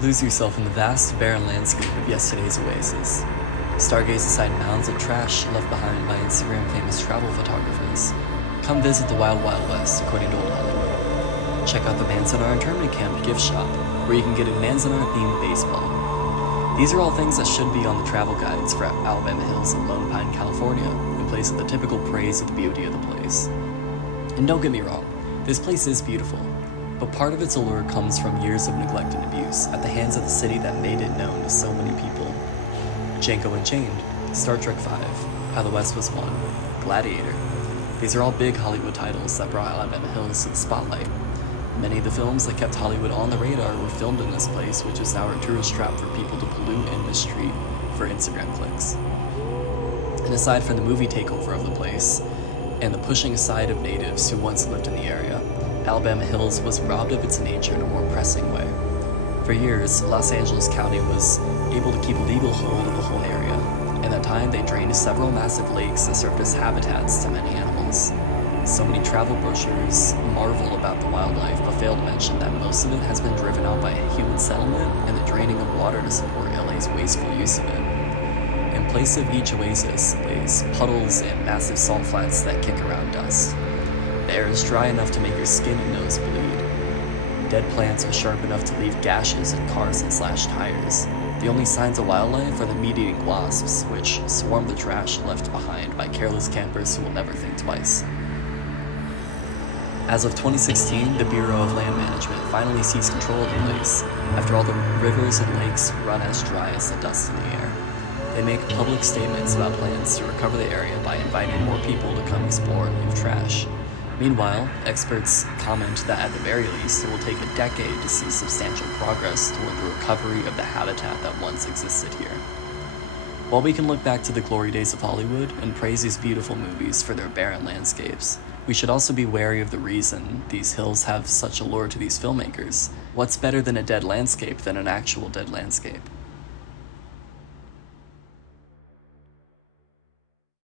Lose yourself in the vast, barren landscape of yesterday's oasis. Stargaze aside mounds of trash left behind by Instagram-famous travel photographers. Come visit the Wild Wild West, according to Old Hollywood. Check out the Manzanar Internment Camp gift shop, where you can get a Manzanar-themed baseball. These are all things that should be on the travel guides for Alabama Hills and Lone Pine, California, in place of the typical praise of the beauty of the place. And don't get me wrong, this place is beautiful, but part of its allure comes from years of neglect and abuse at the hands of the city that made it known to so many people. Django Unchained, Star Trek V, How the West Was Won, Gladiator. These are all big Hollywood titles that brought Alabama Hills to the spotlight. Many of the films that kept Hollywood on the radar were filmed in this place, which is now a tourist trap for people to pollute the street for Instagram clicks. And aside from the movie takeover of the place, and the pushing aside of natives who once lived in the area, Alabama Hills was robbed of its nature in a more pressing way. For years, Los Angeles County was able to keep a legal hold of the whole area. In that time, they drained several massive lakes that served as habitats to many animals. So many travel brochures marvel about the wildlife, but fail to mention that most of it has been driven out by human settlement and the draining of water to support LA's wasteful use of it. In place of each oasis lays puddles and massive salt flats that kick around dust. The air is dry enough to make your skin and nose bleed. Dead plants are sharp enough to leave gashes in cars and slashed tires. The only signs of wildlife are the meat-eating wasps, which swarm the trash left behind by careless campers who will never think twice. As of 2016, the Bureau of Land Management finally seized control of the place, after all the rivers and lakes run as dry as the dust in the air. They make public statements about plans to recover the area by inviting more people to come explore and leave trash. Meanwhile, experts comment that at the very least, it will take a decade to see substantial progress toward the recovery of the habitat that once existed here. While we can look back to the glory days of Hollywood and praise these beautiful movies for their barren landscapes, we should also be wary of the reason these hills have such allure to these filmmakers. What's better than a dead landscape than an actual dead landscape?